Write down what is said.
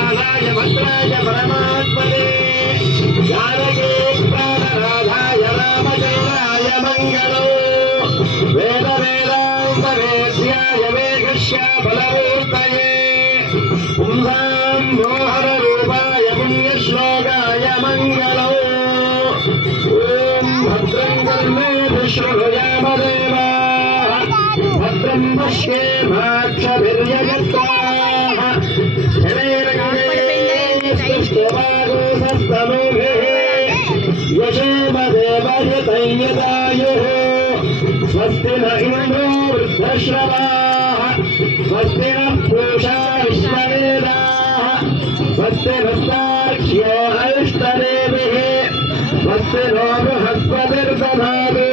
भद्राय भद्राय परमात्मने जानकी प्राणनाथाय रामचन्द्राय मङ्गलो वेद वेदान्त वेद्याय मेघश्यामलमूर्तये पुंसां मोहनरूपाय पुण्यश्लोकाय मङ्गलो ॐ भद्रं कर्णेषु शृणुयामदेवाः भद्रं पश्येमाक्षभिर्यजत्राः यशेमदेवयतैयदायुः स्वस्ति न इन्द्रो वृद्धश्रवाः स्वस्ति नः पूषा विश्ववेदाः स्वस्ति नस्तार्क्ष्यो अरिष्टनेमिः स्वस्ति नो बृहस्पतिर्दधातु।